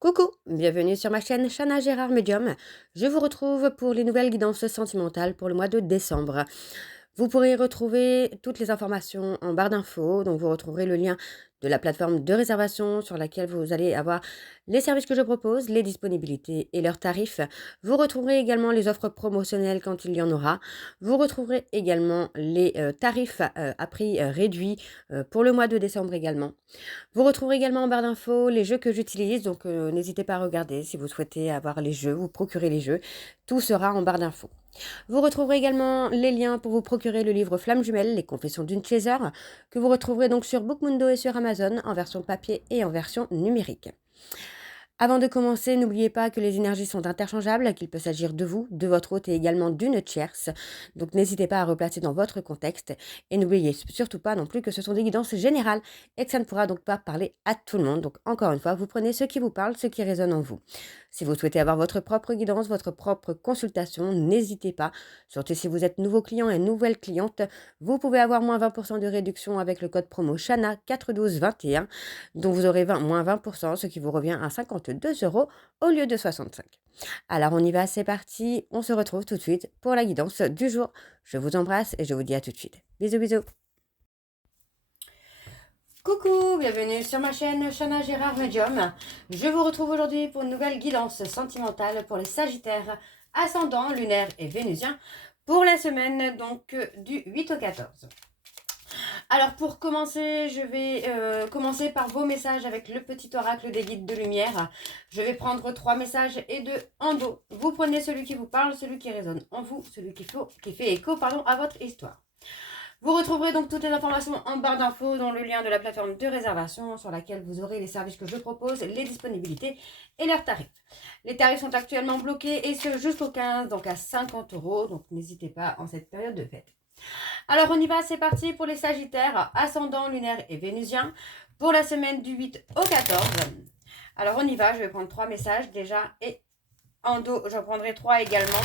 Coucou, bienvenue sur ma chaîne Chana Gérard Medium. Je vous retrouve pour les nouvelles guidances sentimentales pour le mois de décembre. Vous pourrez retrouver toutes les informations en barre d'infos, donc vous retrouverez le lien de la plateforme de réservation sur laquelle vous allez avoir les services que je propose, les disponibilités et leurs tarifs. Vous retrouverez également les offres promotionnelles quand il y en aura. Vous retrouverez également les tarifs à prix réduit pour le mois de décembre également. Vous retrouverez également en barre d'infos les jeux que j'utilise, donc n'hésitez pas à regarder si vous souhaitez avoir les jeux, vous procurer les jeux. Tout sera en barre d'infos. Vous retrouverez également les liens pour vous procurer le livre Flamme Jumelle, les confessions d'une chaser, que vous retrouverez donc sur Bookmundo et sur Amazon en version papier et en version numérique. Avant de commencer, n'oubliez pas que les énergies sont interchangeables, qu'il peut s'agir de vous, de votre hôte et également d'une tierce. Donc n'hésitez pas à replacer dans votre contexte et n'oubliez surtout pas non plus que ce sont des guidances générales et que ça ne pourra donc pas parler à tout le monde. Donc encore une fois, vous prenez ce qui vous parle, ce qui résonne en vous. Si vous souhaitez avoir votre propre guidance, votre propre consultation, n'hésitez pas. Surtout si vous êtes nouveau client et nouvelle cliente, vous pouvez avoir moins 20% de réduction avec le code promo Chana 41221, dont vous aurez moins 20%, ce qui vous revient à 52 euros au lieu de 65. Alors on y va, c'est parti, on se retrouve tout de suite pour la guidance du jour. Je vous embrasse et je vous dis à tout de suite. Bisous bisous. Coucou, bienvenue sur ma chaîne Chana Gérard Medium. Je vous retrouve aujourd'hui pour une nouvelle guidance sentimentale pour les Sagittaires, ascendant, lunaire et vénusien pour la semaine donc du 8 au 14. Alors pour commencer, je vais commencer par vos messages avec le petit oracle des guides de lumière. Je vais prendre 3 messages et 2 en dos. Vous prenez celui qui vous parle, celui qui résonne en vous, celui qui fait écho à votre histoire. Vous retrouverez donc toutes les informations en barre d'infos dans le lien de la plateforme de réservation sur laquelle vous aurez les services que je propose, les disponibilités et leurs tarifs. Les tarifs sont actuellement bloqués et ce jusqu'au 15, donc à 50 euros. Donc n'hésitez pas en cette période de fête. Alors on y va, c'est parti pour les Sagittaires, ascendant, lunaire et vénusien, pour la semaine du 8 au 14. Alors on y va, je vais prendre 3 messages déjà et en dos j'en prendrai 3 également.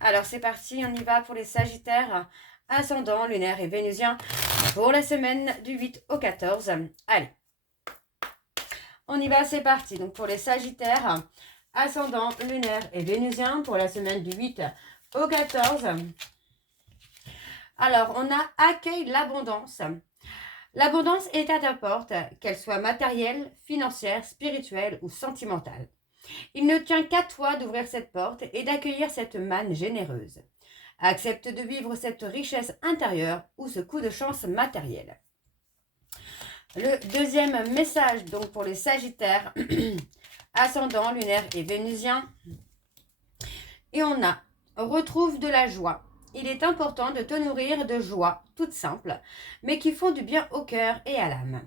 Alors c'est parti, on y va pour les Sagittaires, ascendant, lunaire et vénusien, pour la semaine du 8 au 14. Allez, on y va, c'est parti. Donc pour les Sagittaires, ascendant, lunaire et vénusien, pour la semaine du 8 au 14. Alors, on a accueille l'abondance. L'abondance est à ta porte, qu'elle soit matérielle, financière, spirituelle ou sentimentale. Il ne tient qu'à toi d'ouvrir cette porte et d'accueillir cette manne généreuse. Accepte de vivre cette richesse intérieure ou ce coup de chance matériel. Le deuxième message, donc pour les Sagittaires, ascendant, lunaire et vénusien. Et on a retrouve de la joie. Il est important de te nourrir de joie, toute simple, mais qui font du bien au cœur et à l'âme.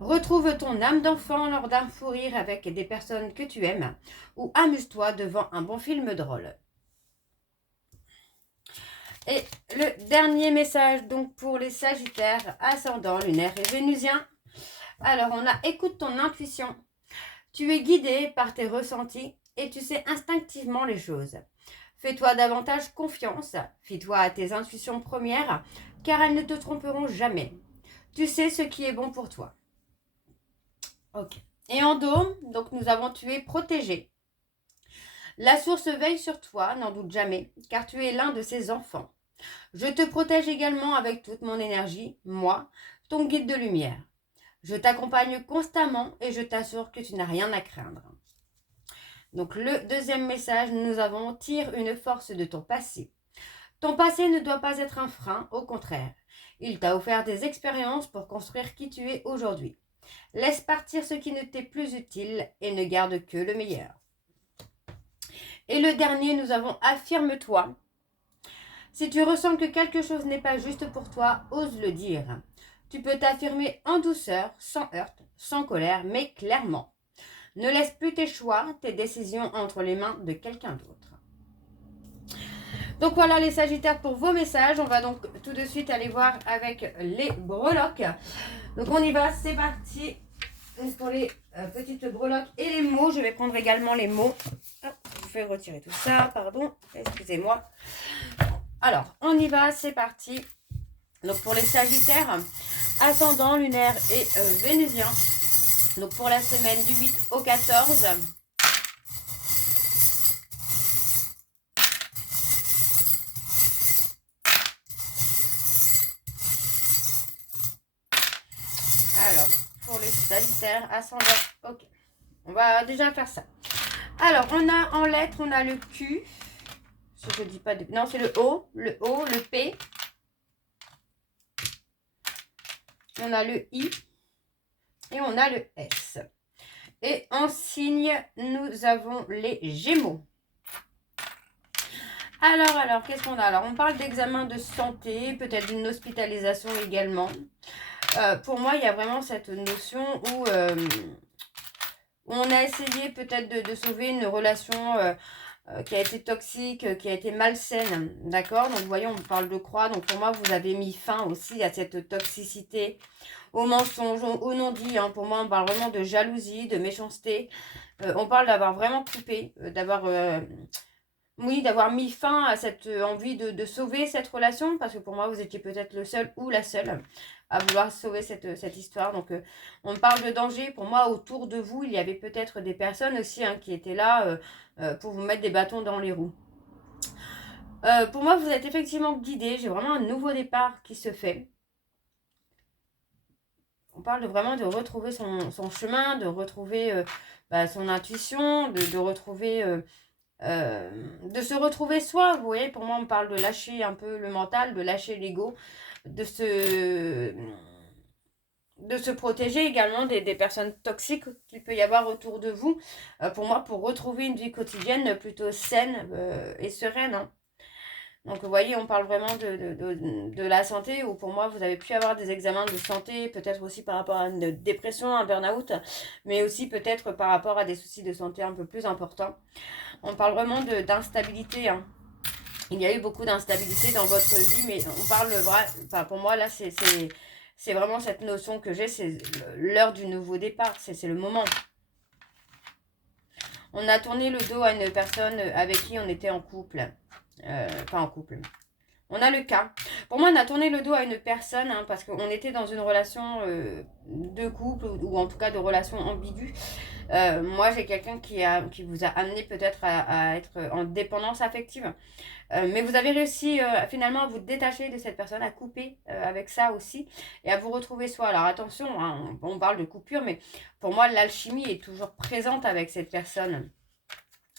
Retrouve ton âme d'enfant lors d'un fou rire avec des personnes que tu aimes, ou amuse-toi devant un bon film drôle. Et le dernier message, donc pour les Sagittaires, ascendant, lunaire et vénusien. Alors, on a écoute ton intuition. Tu es guidé par tes ressentis et tu sais instinctivement les choses. Fais-toi davantage confiance, fie-toi à tes intuitions premières, car elles ne te tromperont jamais. Tu sais ce qui est bon pour toi. Ok. Et en dos, donc nous avons tu es protégé. La source veille sur toi, n'en doute jamais, car tu es l'un de ses enfants. Je te protège également avec toute mon énergie, moi, ton guide de lumière. Je t'accompagne constamment et je t'assure que tu n'as rien à craindre. Donc le deuxième message, nous avons tire une force de ton passé. Ton passé ne doit pas être un frein, au contraire. Il t'a offert des expériences pour construire qui tu es aujourd'hui. Laisse partir ce qui ne t'est plus utile et ne garde que le meilleur. Et le dernier, nous avons affirme-toi. Si tu ressens que quelque chose n'est pas juste pour toi, ose le dire. Tu peux t'affirmer en douceur, sans heurte, sans colère, mais clairement. Ne laisse plus tes choix, tes décisions entre les mains de quelqu'un d'autre. Donc voilà les Sagittaires pour vos messages. On va donc tout de suite aller voir avec les breloques. Donc on y va, c'est parti. Pour les petites breloques et les mots, je vais prendre également les mots. Je vais retirer tout ça, pardon, excusez-moi. Alors, on y va, c'est parti. Donc pour les Sagittaires, ascendant, lunaire et vénusien. Donc pour la semaine du 8 au 14. Alors, pour les Sagittaires, ascendant, ok. On va déjà faire ça. Alors, on a en lettres, on a le Q. Si je dis pas de... Non, c'est le O, le P. On a le I. Et on a le S. Et en signe, nous avons les Gémeaux. Alors, qu'est-ce qu'on a? Alors, on parle d'examen de santé, peut-être d'une hospitalisation également. Pour moi, il y a vraiment cette notion où on a essayé peut-être de sauver une relation qui a été toxique, qui a été malsaine, d'accord? Donc, vous voyez, on parle de croix. Donc, pour moi, vous avez mis fin aussi à cette toxicité, au mensonge, au non-dit. Hein. Pour moi, on parle vraiment de jalousie, de méchanceté. On parle d'avoir vraiment coupé, oui, d'avoir mis fin à cette envie de sauver cette relation, parce que pour moi, vous étiez peut-être le seul ou la seule à vouloir sauver cette histoire. Donc, on parle de danger. Pour moi, autour de vous, il y avait peut-être des personnes aussi hein, qui étaient là pour vous mettre des bâtons dans les roues. Pour moi, vous êtes effectivement guidé. J'ai vraiment un nouveau départ qui se fait. On parle vraiment de retrouver son chemin, de retrouver son intuition, de retrouver... de se retrouver soi, vous voyez, pour moi on parle de lâcher un peu le mental, de lâcher l'ego, de se protéger également des personnes toxiques qu'il peut y avoir autour de vous, pour moi pour retrouver une vie quotidienne plutôt saine et sereine. Hein. Donc vous voyez, on parle vraiment de la santé, où pour moi vous avez pu avoir des examens de santé, peut-être aussi par rapport à une dépression, un burn-out, mais aussi peut-être par rapport à des soucis de santé un peu plus importants. On parle vraiment d'instabilité. Hein. Il y a eu beaucoup d'instabilité dans votre vie, mais on parle, enfin pour moi là, c'est vraiment cette notion que j'ai, c'est l'heure du nouveau départ, c'est le moment. On a tourné le dos à une personne avec qui on était en couple. Pas en couple. On a le cas. Pour moi, on a tourné le dos à une personne hein, parce qu'on était dans une relation de couple ou en tout cas de relation ambiguë. Moi, j'ai quelqu'un qui vous a amené peut-être à être en dépendance affective. Mais vous avez réussi finalement à vous détacher de cette personne, à couper avec ça aussi et à vous retrouver soi. Alors attention, hein, on parle de coupure, mais pour moi, l'alchimie est toujours présente avec cette personne.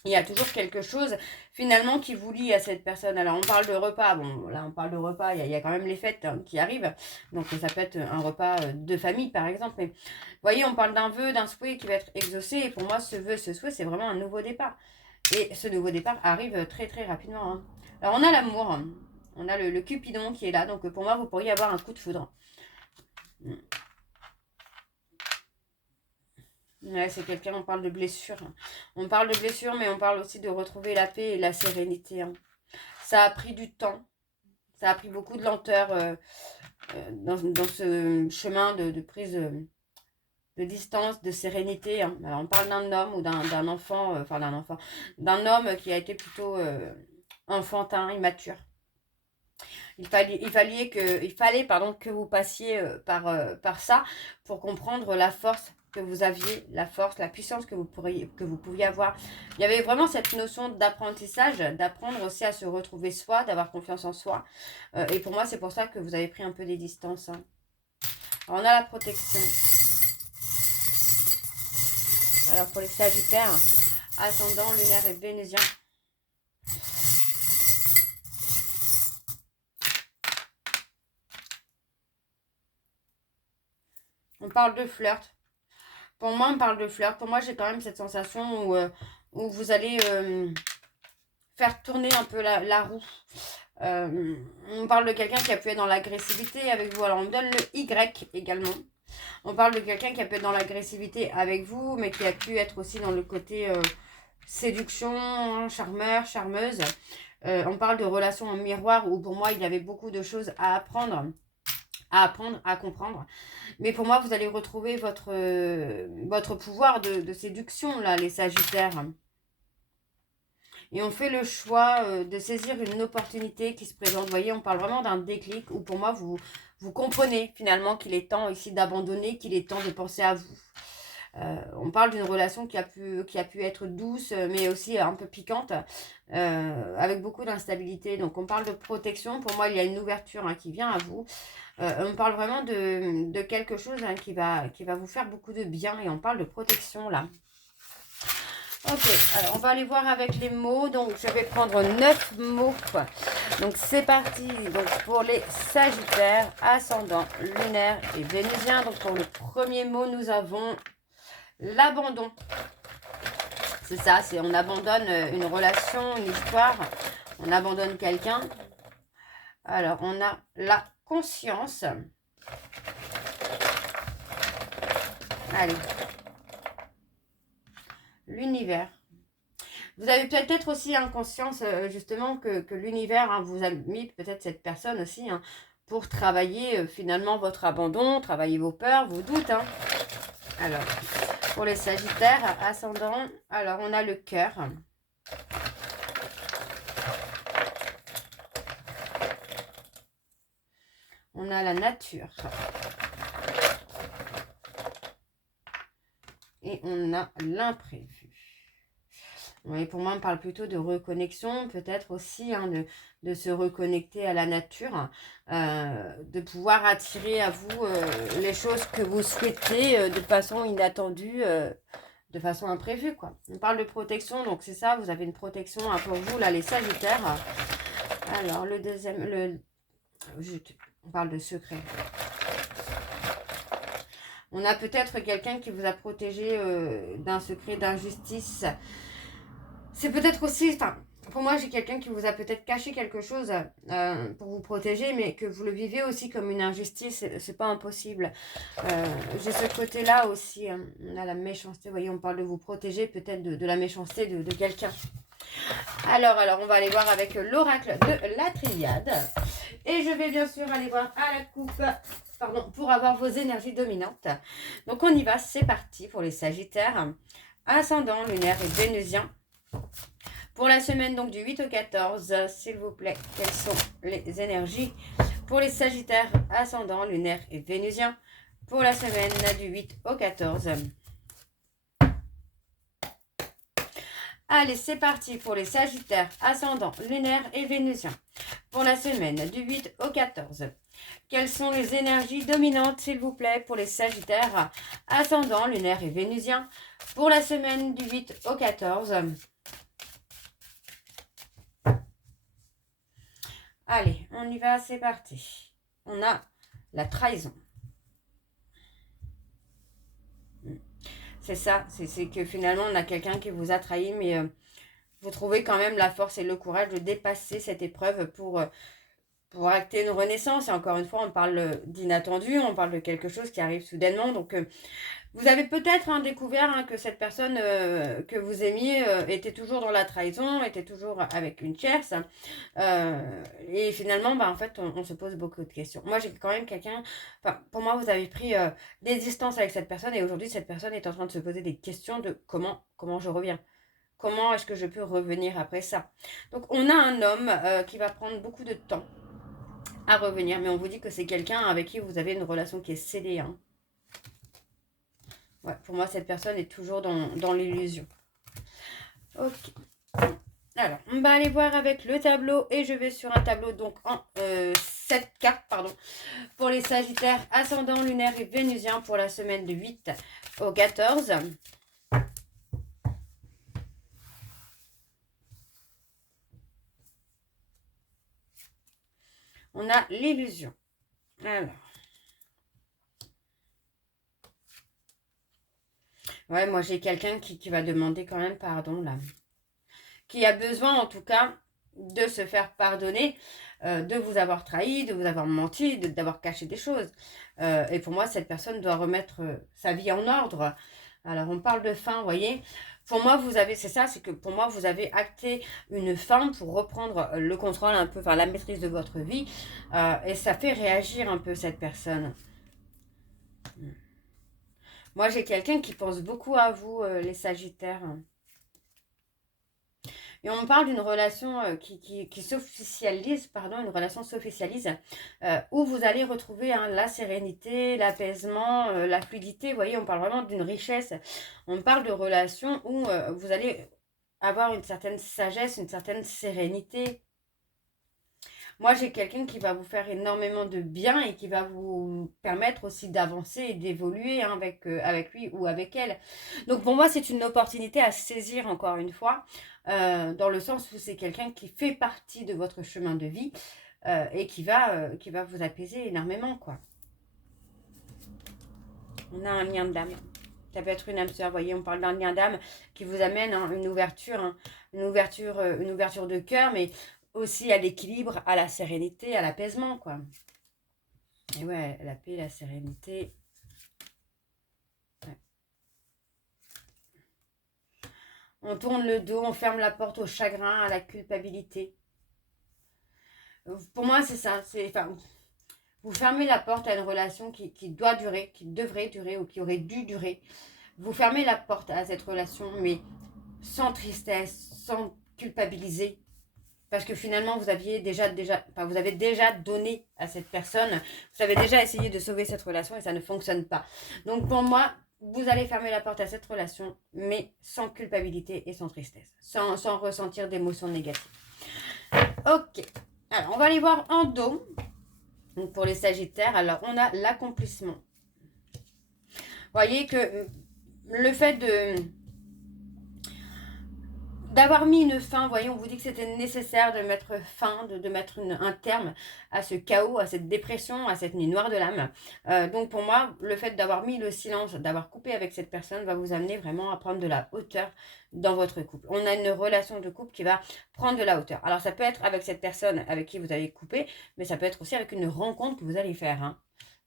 Il y a toujours quelque chose finalement qui vous lie à cette personne. Alors on parle de repas, bon là on parle de repas, il y a quand même les fêtes hein, qui arrivent. Donc ça peut être un repas de famille par exemple. Mais vous voyez, on parle d'un vœu, d'un souhait qui va être exaucé. Et pour moi ce vœu, ce souhait, c'est vraiment un nouveau départ. Et ce nouveau départ arrive très très rapidement. Hein. Alors on a l'amour, hein. On a le Cupidon qui est là. Donc pour moi vous pourriez avoir un coup de foudre. Ouais, c'est quelqu'un, on parle de blessure. On parle de blessure, mais on parle aussi de retrouver la paix et la sérénité. Hein. Ça a pris du temps. Ça a pris beaucoup de lenteur dans ce chemin de prise de distance, de sérénité. Hein. Alors, on parle d'un homme ou d'un enfant, d'un homme qui a été plutôt enfantin, immature. Il fallait que vous passiez par ça pour comprendre la force que vous aviez, la force, la puissance que vous pouviez avoir. Il y avait vraiment cette notion d'apprentissage, d'apprendre aussi à se retrouver soi, d'avoir confiance en soi. Et pour moi, c'est pour ça que vous avez pris un peu des distances. Hein. Alors, on a la protection. Alors, pour les Sagittaires, ascendant, lunaire et vénusien. On parle de flirt. Pour moi, on parle de flirt. Pour moi, j'ai quand même cette sensation où vous allez faire tourner un peu la roue. On parle de quelqu'un qui a pu être dans l'agressivité avec vous. Alors, on me donne le Y également. On parle de quelqu'un qui a pu être dans l'agressivité avec vous, mais qui a pu être aussi dans le côté séduction, hein, charmeur, charmeuse. On parle de relations en miroir où pour moi, il y avait beaucoup de choses à apprendre, à comprendre. Mais pour moi, vous allez retrouver votre pouvoir de séduction, là, les Sagittaires. Et on fait le choix de saisir une opportunité qui se présente. Vous voyez, on parle vraiment d'un déclic où pour moi, vous comprenez finalement qu'il est temps ici d'abandonner, qu'il est temps de penser à vous. On parle d'une relation qui a pu être douce, mais aussi un peu piquante, avec beaucoup d'instabilité. Donc on parle de protection. Pour moi, il y a une ouverture qui vient à vous. On parle vraiment de quelque chose qui va vous faire beaucoup de bien. Et on parle de protection là. Ok, alors on va aller voir avec les mots. Donc je vais prendre 9 mots. Donc c'est parti. Donc pour les Sagittaires, ascendant, lunaire et vénusien. Donc pour le premier mot, nous avons l'abandon. C'est ça, c'est on abandonne une relation, une histoire. On abandonne quelqu'un. Alors on a la conscience. Allez. L'univers. Vous avez peut-être aussi conscience justement que l'univers vous a mis peut-être cette personne aussi pour travailler finalement votre abandon, travailler vos peurs, vos doutes. Alors, pour les Sagittaires, ascendant, alors on a le cœur. On a la nature. Et on a l'imprévu. Oui, pour moi, on parle plutôt de reconnexion, peut-être aussi de se reconnecter à la nature, de pouvoir attirer à vous les choses que vous souhaitez de façon inattendue, de façon imprévue, quoi. On parle de protection, donc c'est ça, vous avez une protection pour vous, là, les Sagittaires. Alors, le deuxième, on parle de secret. On a peut-être quelqu'un qui vous a protégé d'un secret, d'injustice. C'est peut-être aussi, enfin, pour moi, j'ai quelqu'un qui vous a peut-être caché quelque chose pour vous protéger, mais que vous le vivez aussi comme une injustice, c'est pas impossible. J'ai ce côté-là aussi, on a la méchanceté, vous voyez, on parle de vous protéger peut-être de la méchanceté de quelqu'un. Alors, on va aller voir avec l'oracle de la Triade. Et je vais bien sûr aller voir à la coupe, pardon, pour avoir vos énergies dominantes. Donc, on y va, c'est parti pour les Sagittaires. Ascendant, lunaire et vénusien. Pour la semaine donc du 8 au 14, s'il vous plaît, quelles sont les énergies pour les Sagittaires, ascendant, lunaire et vénusien pour la semaine du 8 au 14. Allez, c'est parti pour les Sagittaires, ascendant, lunaire et vénusien pour la semaine du 8 au 14. Quelles sont les énergies dominantes, s'il vous plaît, pour les Sagittaires, ascendant, lunaire et vénusien pour la semaine du 8 au 14. Allez, on y va, c'est parti. On a la trahison. C'est ça, c'est que finalement, on a quelqu'un qui vous a trahi, mais vous trouvez quand même la force et le courage de dépasser cette épreuve pour acter une renaissance. Et encore une fois, on parle d'inattendu, on parle de quelque chose qui arrive soudainement. Donc, vous avez peut-être découvert que cette personne que vous aimiez était toujours dans la trahison, était toujours avec une tierce. Et finalement, en fait, on se pose beaucoup de questions. Moi, j'ai quand même quelqu'un... Enfin, pour moi, vous avez pris des distances avec cette personne et aujourd'hui, cette personne est en train de se poser des questions de comment je reviens. Comment est-ce que je peux revenir après ça? Donc, on a un homme qui va prendre beaucoup de temps à revenir, mais on vous dit que c'est quelqu'un avec qui vous avez une relation qui est scellée. Ouais, pour moi, cette personne est toujours dans l'illusion. Ok. Alors, on va aller voir avec le tableau et je vais sur un tableau donc en 7 cartes, pardon, pour les Sagittaires, ascendant, lunaire et vénusien pour la semaine de 8 au 14. On a l'illusion. Alors. Ouais, moi j'ai quelqu'un qui va demander quand même pardon là. Qui a besoin en tout cas de se faire pardonner, de vous avoir trahi, de vous avoir menti, d'avoir caché des choses. Et pour moi, cette personne doit remettre sa vie en ordre. Alors, on parle de fin, vous voyez. Pour moi, vous avez, c'est ça, c'est que pour moi, vous avez acté une fin pour reprendre le contrôle un peu, enfin la maîtrise de votre vie. Et ça fait réagir un peu cette personne. Moi, j'ai quelqu'un qui pense beaucoup à vous, les Sagittaires. Et on parle d'une relation qui s'officialise, pardon, une relation s'officialise, où vous allez retrouver hein, la sérénité, l'apaisement, la fluidité. Vous voyez, on parle vraiment d'une richesse. On parle de relations où vous allez avoir une certaine sagesse, une certaine sérénité. Moi, j'ai quelqu'un qui va vous faire énormément de bien et qui va vous permettre aussi d'avancer et d'évoluer hein, avec lui ou avec elle. Donc, pour moi, c'est une opportunité à saisir encore une fois, dans le sens où c'est quelqu'un qui fait partie de votre chemin de vie et qui va vous apaiser énormément, quoi. On a un lien d'âme. Ça peut être une âme sœur, vous voyez, on parle d'un lien d'âme qui vous amène hein, une ouverture de cœur, mais aussi à l'équilibre, à la sérénité, à l'apaisement, quoi. Et ouais, la paix, la sérénité. Ouais. On tourne le dos, on ferme la porte au chagrin, à la culpabilité. Pour moi, c'est ça. Enfin, vous fermez la porte à une relation qui doit durer, qui devrait durer ou qui aurait dû durer. Vous fermez la porte à cette relation, mais sans tristesse, sans culpabiliser. Parce que finalement, vous avez déjà donné à cette personne. Vous avez déjà essayé de sauver cette relation et ça ne fonctionne pas. Donc pour moi, vous allez fermer la porte à cette relation, mais sans culpabilité et sans tristesse. Sans ressentir d'émotions négatives. Ok. Alors, on va aller voir en dos. Donc pour les Sagittaires, alors on a l'accomplissement. Vous voyez que le fait d'avoir mis une fin, vous voyez, on vous dit que c'était nécessaire de mettre fin, de mettre un terme à ce chaos, à cette dépression, à cette nuit noire de l'âme. Donc pour moi, le fait d'avoir mis le silence, d'avoir coupé avec cette personne va vous amener vraiment à prendre de la hauteur dans votre couple. On a une relation de couple qui va prendre de la hauteur. Alors ça peut être avec cette personne avec qui vous allez couper, mais ça peut être aussi avec une rencontre que vous allez faire. Hein.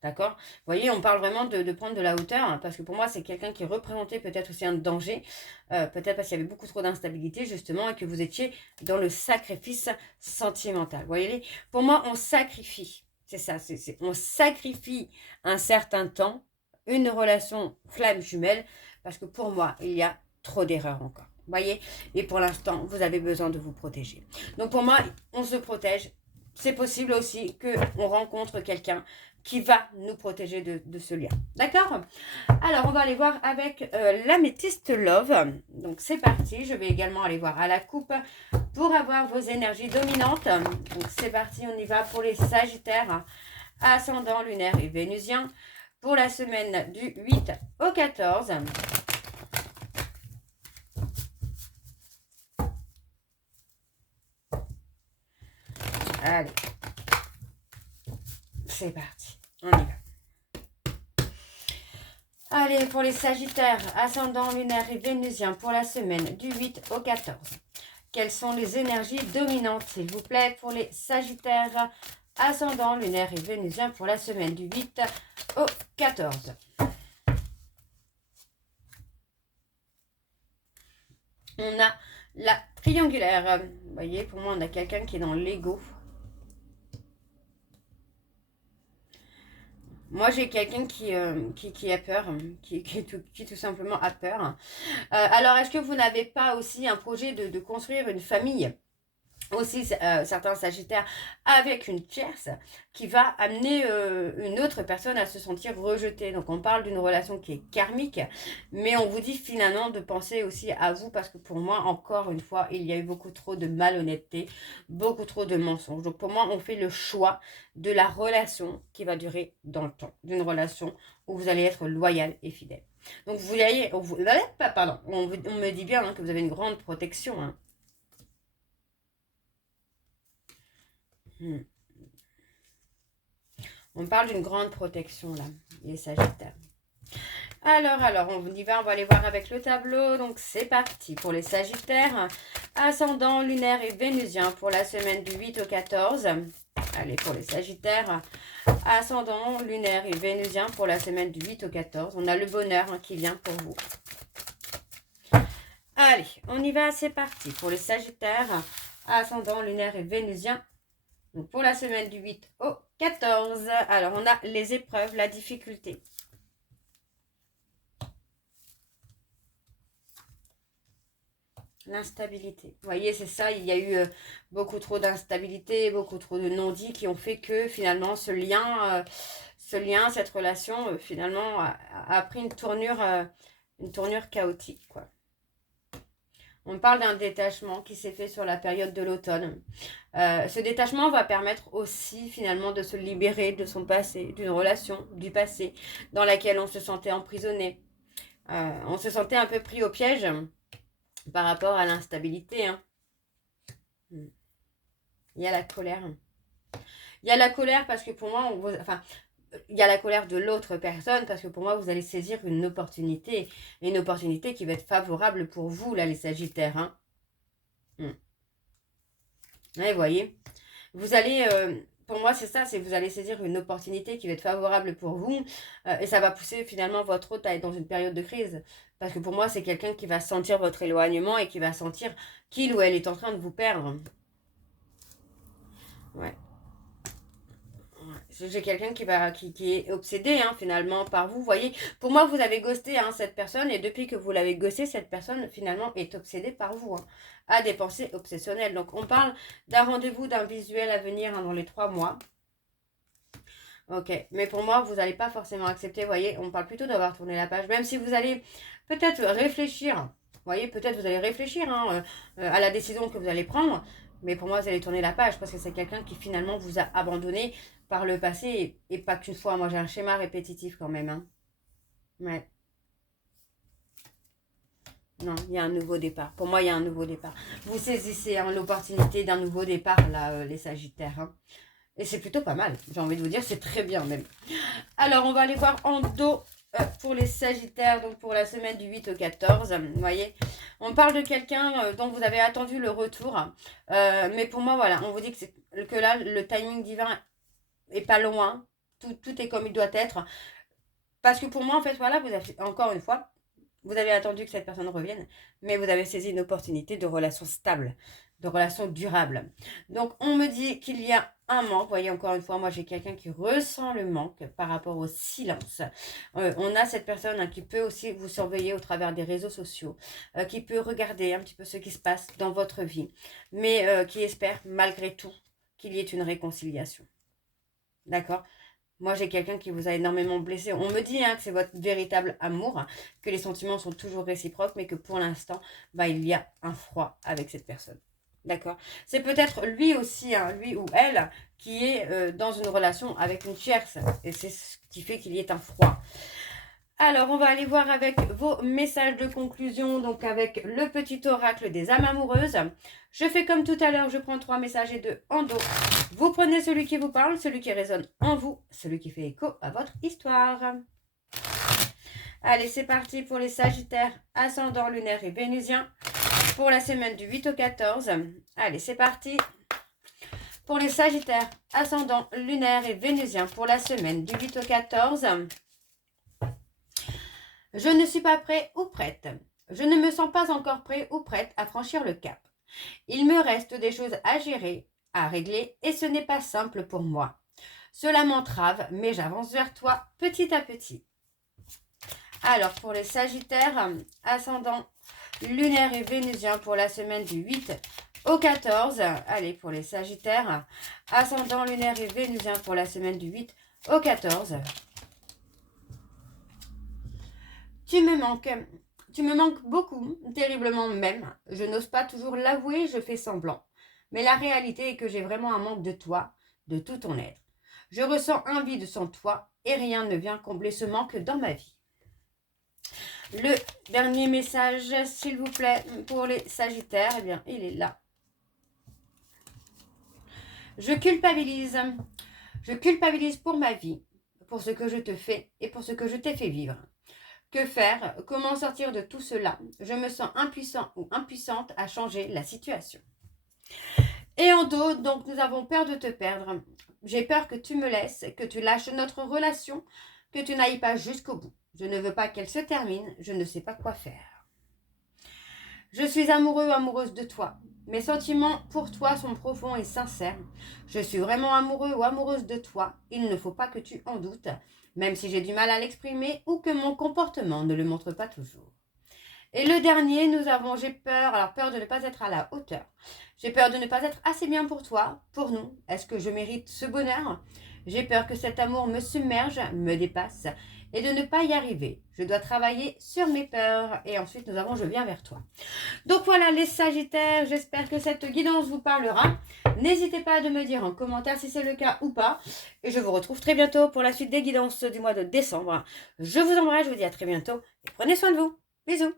D'accord? Vous voyez, on parle vraiment de prendre de la hauteur, hein, parce que pour moi, c'est quelqu'un qui représentait peut-être aussi un danger, peut-être parce qu'il y avait beaucoup trop d'instabilité, justement, et que vous étiez dans le sacrifice sentimental. Vous voyez, pour moi, on sacrifie. C'est ça, on sacrifie un certain temps, une relation flamme jumelle, parce que pour moi, il y a trop d'erreurs encore. Vous voyez? Et pour l'instant, vous avez besoin de vous protéger. Donc pour moi, on se protège. C'est possible aussi qu'on rencontre quelqu'un qui va nous protéger de ce lien. D'accord? Alors, on va aller voir avec l'améthyste Love. Donc, c'est parti. Je vais également aller voir à la coupe pour avoir vos énergies dominantes. Donc, c'est parti. On y va pour les Sagittaires, ascendant lunaire et vénusien, pour la semaine du 8 au 14. Allez. C'est parti. On y va. Allez, pour les Sagittaires, ascendant lunaire et vénusien pour la semaine du 8 au 14. Quelles sont les énergies dominantes, s'il vous plaît, pour les Sagittaires, ascendant lunaire et vénusien pour la semaine du 8 au 14. On a la triangulaire. Vous voyez, pour moi, on a quelqu'un qui est dans l'ego. Moi, j'ai quelqu'un qui a peur, qui tout simplement a peur. Alors, est-ce que vous n'avez pas aussi un projet de construire une famille ? Aussi certains Sagittaires avec une tierce qui va amener une autre personne à se sentir rejetée. Donc on parle d'une relation qui est karmique, mais on vous dit finalement de penser aussi à vous parce que pour moi, encore une fois, il y a eu beaucoup trop de malhonnêteté, beaucoup trop de mensonges. Donc pour moi, on fait le choix de la relation qui va durer dans le temps, d'une relation où vous allez être loyal et fidèle. Donc vous voyez, on me dit bien hein, que vous avez une grande protection, hein. On parle d'une grande protection là, les Sagittaires. Alors, on y va, on va aller voir avec le tableau. Donc c'est parti pour les Sagittaires. Ascendant lunaire et vénusien pour la semaine du 8 au 14. Allez, pour les Sagittaires. Ascendant lunaire et vénusien pour la semaine du 8 au 14. On a le bonheur hein, qui vient pour vous. Allez, on y va, c'est parti pour les Sagittaires. Ascendant lunaire et vénusien. Donc pour la semaine du 8 au 14, alors on a les épreuves, la difficulté. L'instabilité. Vous voyez, c'est ça, il y a eu beaucoup trop d'instabilité, beaucoup trop de non-dits qui ont fait que finalement cette relation, finalement, a pris une tournure chaotique, quoi. On parle d'un détachement qui s'est fait sur la période de l'automne. Ce détachement va permettre aussi finalement de se libérer de son passé, d'une relation du passé dans laquelle on se sentait emprisonné. On se sentait un peu pris au piège par rapport à l'instabilité. Hein. Il y a la colère. Il y a la colère parce que pour moi, il y a la colère de l'autre personne parce que pour moi, vous allez saisir une opportunité qui va être favorable pour vous, là, les Sagittaires. Hein. Ouais, vous voyez, vous allez, pour moi, c'est ça, c'est vous allez saisir une opportunité qui va être favorable pour vous et ça va pousser finalement votre hôte à être dans une période de crise. Parce que pour moi, c'est quelqu'un qui va sentir votre éloignement et qui va sentir qu'il ou elle est en train de vous perdre. Ouais. J'ai quelqu'un qui est obsédé finalement par vous. Vous voyez, pour moi, vous avez ghosté cette personne et depuis que vous l'avez ghosté, cette personne finalement est obsédée par vous, à des pensées obsessionnelles. Donc, on parle d'un rendez-vous, d'un visuel à venir dans les 3 mois. Ok, mais pour moi, vous n'allez pas forcément accepter. Vous voyez, on parle plutôt d'avoir tourné la page, même si vous allez peut-être réfléchir. Vous voyez, peut-être vous allez réfléchir à la décision que vous allez prendre. Mais pour moi, vous allez tourner la page parce que c'est quelqu'un qui finalement vous a abandonné par le passé et pas qu'une fois. Moi, j'ai un schéma répétitif quand même. Hein. Ouais. Non, il y a un nouveau départ. Pour moi, il y a un nouveau départ. Vous saisissez l'opportunité d'un nouveau départ, là, les Sagittaires. Hein. Et c'est plutôt pas mal. J'ai envie de vous dire, c'est très bien même. Alors, on va aller voir en dos pour les Sagittaires, donc pour la semaine du 8 au 14. Vous voyez, on parle de quelqu'un dont vous avez attendu le retour. Mais pour moi, voilà, on vous dit que là, le timing divin est pas loin. Tout est comme il doit être. Parce que pour moi, en fait, voilà, vous avez, encore une fois, vous avez attendu que cette personne revienne, mais vous avez saisi une opportunité de relation stable, de relation durable. Donc, on me dit qu'il y a un manque. Vous voyez, encore une fois, moi, j'ai quelqu'un qui ressent le manque par rapport au silence. On a cette personne qui peut aussi vous surveiller au travers des réseaux sociaux, qui peut regarder un petit peu ce qui se passe dans votre vie, mais qui espère, malgré tout, qu'il y ait une réconciliation. D'accord ? Moi, j'ai quelqu'un qui vous a énormément blessé. On me dit que c'est votre véritable amour, que les sentiments sont toujours réciproques, mais que pour l'instant, il y a un froid avec cette personne. D'accord? C'est peut-être lui aussi, lui ou elle, qui est dans une relation avec une tierce. Et c'est ce qui fait qu'il y ait un froid. Alors, on va aller voir avec vos messages de conclusion, donc avec le petit oracle des âmes amoureuses. Je fais comme tout à l'heure, je prends 3 messages et 2 en dos. Vous prenez celui qui vous parle, celui qui résonne en vous, celui qui fait écho à votre histoire. Allez, c'est parti pour les Sagittaires, ascendant lunaire et vénusien, pour la semaine du 8 au 14. Allez, c'est parti. Pour les Sagittaires, ascendant lunaire et vénusien, pour la semaine du 8 au 14. Je ne suis pas prêt ou prête. Je ne me sens pas encore prêt ou prête à franchir le cap. Il me reste des choses à gérer, à régler, et ce n'est pas simple pour moi. Cela m'entrave, mais j'avance vers toi petit à petit. Alors, pour les Sagittaires, ascendant lunaire et vénusien pour la semaine du 8 au 14. Allez, pour les Sagittaires, ascendant lunaire et vénusien pour la semaine du 8 au 14. Tu me manques beaucoup, terriblement même. Je n'ose pas toujours l'avouer, je fais semblant. Mais la réalité est que j'ai vraiment un manque de toi, de tout ton être. Je ressens un vide sans toi et rien ne vient combler ce manque dans ma vie. Le dernier message, s'il vous plaît, pour les Sagittaires, eh bien, il est là. Je culpabilise. Je culpabilise pour ma vie, pour ce que je te fais et pour ce que je t'ai fait vivre. Que faire? Comment sortir de tout cela? Je me sens impuissant ou impuissante à changer la situation. Et en dos, donc nous avons peur de te perdre. J'ai peur que tu me laisses, que tu lâches notre relation, que tu n'ailles pas jusqu'au bout. Je ne veux pas qu'elle se termine, je ne sais pas quoi faire. Je suis amoureux ou amoureuse de toi. Mes sentiments pour toi sont profonds et sincères. Je suis vraiment amoureux ou amoureuse de toi. Il ne faut pas que tu en doutes, même si j'ai du mal à l'exprimer ou que mon comportement ne le montre pas toujours. Et le dernier, nous avons j'ai peur, alors peur de ne pas être à la hauteur. J'ai peur de ne pas être assez bien pour toi, pour nous. Est-ce que je mérite ce bonheur? J'ai peur que cet amour me submerge, me dépasse et de ne pas y arriver. Je dois travailler sur mes peurs. Et ensuite, nous avons je viens vers toi. Donc voilà les Sagittaires, j'espère que cette guidance vous parlera. N'hésitez pas à me dire en commentaire si c'est le cas ou pas. Et je vous retrouve très bientôt pour la suite des guidances du mois de décembre. Je vous embrasse, je vous dis à très bientôt et prenez soin de vous. Bisous.